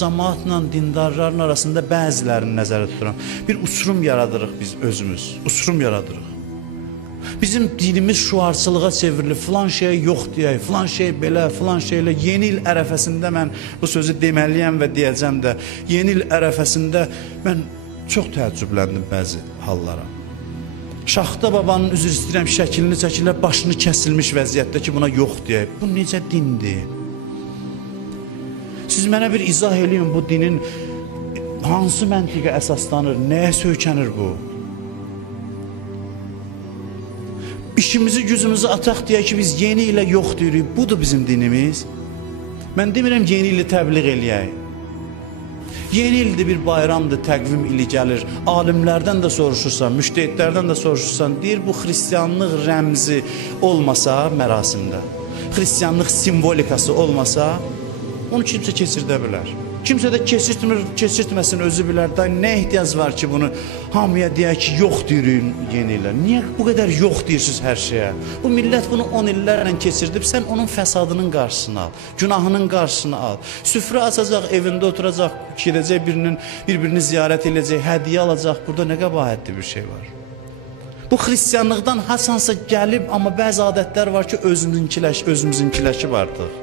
cəmaatla dindarların arasında bəzilərini nəzərdə tuturam. Bir uçurum yaradırıq biz özümüz. Uçurum yaradırıq. Bizim dinimiz şuarçılığa çevrilir. Filan şey yox deyək, filan şey belə, filan şeylə. Yeni il ərəfəsində mən bu sözü deməliyəm və deyəcəm də. Yeni il ərəfəsində mən çox təəccübləndim bəzi hallara. Şaxta babanın, üzr istəyirəm, şəklini çəkirlər, başını kəsilmiş vəziyyətdə ki, buna yox deyək. Bu necə dindir? Siz mənə bir izah eləyin, bu dinin hansı məntiqə əsaslanır, nəyə söykənir bu? İşimizi, gücümüzü ataq deyək ki, biz yeni ilə yox deyirik, budur bizim dinimiz. Mən demirəm yeni ili təbliğ eləyək. Yeni ildir, bir bayramdır, təqvim ili gəlir. Alimlərdən də soruşursan, müştəhidlərdən də soruşursan, deyir bu xristianlıq rəmzi olmasa mərasimdə, xristianlıq simvolikası olmasa, onu kimsə keçirdə bilər. Kimsə də keçirtməsin, özü bilər. Da nə ehtiyac var ki, bunu hamıya deyək ki, yox deyirin yeni ilə. Niyə bu qədər yox deyirsiniz hər şeyə? Bu millət bunu 10 illərlə keçirdib, sən onun fəsadının qarşısını al, günahının qarşısını al. Süfrə açacaq, evində oturacaq, gedəcək bir-birini ziyarət edəcək, hədiyyə alacaq. Burada nə qəbahətli bir şey var? Bu xristianlıqdan hasansa gəlib, amma bəzi adətlər var ki, özümüzünkiləşib artıq.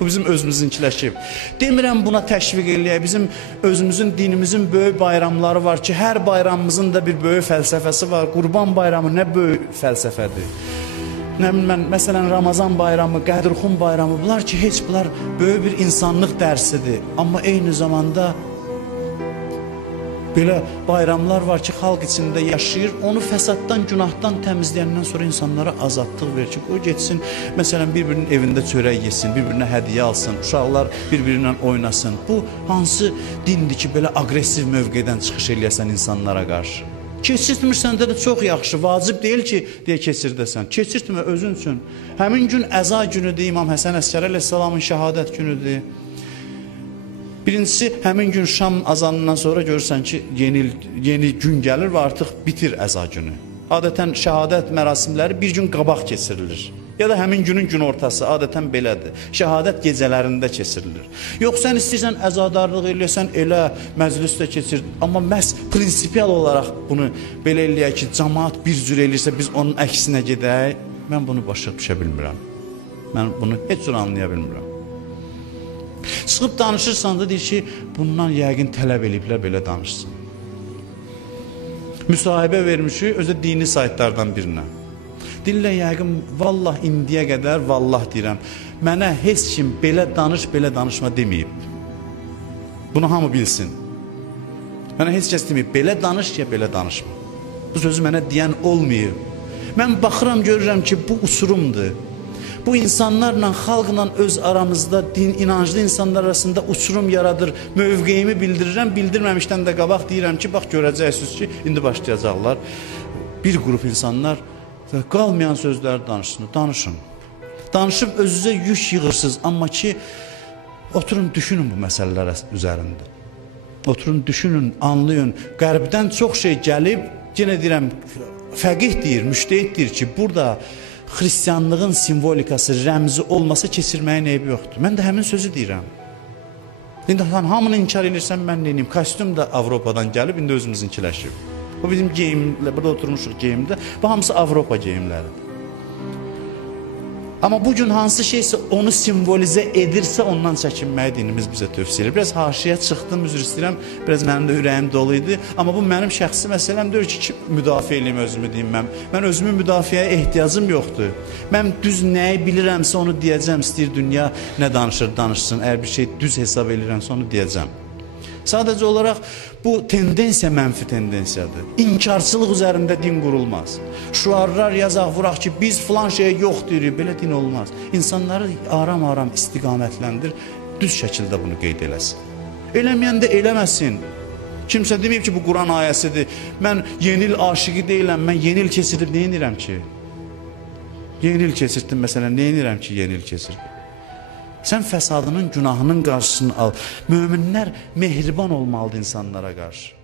Bu bizim özümüzünkiləşib. Demirəm buna təşviq eləyək. Bizim özümüzün, dinimizin böyük bayramları var ki, hər bayramımızın da bir böyük fəlsəfəsi var. Qurban bayramı nə böyük fəlsəfədir. Nə bilmən, məsələn, Ramazan bayramı, Qədirxum bayramı, bunlar ki, heç bunlar böyük bir insanlıq dərsidir. Amma eyni zamanda belə bayramlar var ki, xalq içində yaşayır, onu fəsaddan, günahdan təmizləyəndən sonra insanlara azadlıq verir ki, o getsin, məsələn, bir-birinin evində çörək yesin, bir-birinə hədiyyə alsın, uşaqlar bir-birinə oynasın. Bu, hansı dindir ki, belə aqressiv mövqedən çıxış eləyəsən insanlara qarşı? Keçirtmirsəndə də çox yaxşı, vacib deyil ki, deyə keçirdəsən. Keçirtmə özün üçün. Həmin gün əza günüdür, İmam Həsən Əskəri əleyhissalamın şəhadət günüdür. Birincisi, həmin gün şam azanından sonra görürsən ki, yeni gün gəlir və artıq bitir əza günü. Adətən şəhadət mərasimləri bir gün qabaq keçirilir. Ya da həmin günün gün ortası, adətən belədir. Şəhadət gecələrində keçirilir. Yox, sən istəyirsən əzadarlıq eləyəsən, elə məclisdə keçir. Amma məhz prinsipial olaraq bunu belə eləyək ki, cəmaat bir cür eləyirsə, biz onun əksinə gedək. Mən bunu başa düşə bilmirəm. Mən bunu heç cür anlaya bilmirəm. Çıxıb danışırsan da deyir ki, bundan yəqin tələb eləyiblər belə danışsın. Müsahibə vermişik özə dini saytlardan birinə. Dillə yəqin, vallah indiyə qədər, vallah deyirəm, mənə heç kim belə danış, belə danışma deməyib. Bunu hamı bilsin. Mənə heç kəs deməyib, belə danış ya belə danışma. Bu sözü mənə deyən olmayıb. Mən baxıram, görürəm ki, bu uçurumdur. Bu insanlarla, xalqla öz aramızda, inanclı insanlar arasında uçurum yaradır, mövqeyimi bildirirəm, bildirməmişdən də qabaq deyirəm ki, bax görəcəksiniz ki, indi başlayacaqlar. Bir qrup insanlar qalmayan sözləri danışın. Danışıb özünüzə yük yığırsınız, amma ki, oturun, düşünün bu məsələlər üzərində. Oturun, düşünün, anlayın. Qərbdən çox şey gəlib, yenə deyirəm, fəqih deyir, müştəhid deyir ki, burada xristianlığın simvolikası, rəmzi olmasa keçirməyin eybi yoxdur. Mən də həmin sözü deyirəm. İndi hamını inkar edirsən, mən neyim? Kostyum da Avropadan gəlib, indi özümüzünkiləşib. Bu bizim geyimlə, burada oturmuşuq geyimdə. Bu hamısı Avropa geyimləridir. Amma bugün hansı şeysə onu simvolizə edirsə, ondan çəkinməyi dinimiz bizə tövsiyə edir. Biraz haşiyə çıxdım, üzr istəyirəm, biraz mənim də ürəyim dolu idi. Amma bu mənim şəxsi məsələm deyir ki, kim müdafiə eləyim özümü deyim mən. Mən özümün müdafiəyə ehtiyacım yoxdur. Mən düz nəyi bilirəmsə onu deyəcəm, istəyir dünya nə danışır, danışsın. Əgər bir şey düz hesab eləyirəmsə onu deyəcəm. Sadəcə olaraq bu tendensiya mənfi tendensiyadır. İnkarçılıq üzərində din qurulmaz. Şuarlar yazaq, vuraq ki, biz filan şeyə yox deyirik, belə din olmaz. İnsanları aram-aram istiqamətləndir, düz şəkildə bunu qeyd eləsin. Eləməyən də eləməsin. Kimsə deməyib ki, bu Quran ayəsidir. Mən yeni il aşıqı deyiləm, mən yeni il keçirib nə edirəm ki? Yeni il keçirdim məsələn, nə edirəm ki, yeni il keçirdim? Sən fəsadının, günahının qarşısını al. Möminlər mehriban olmalıdır insanlara qarşı.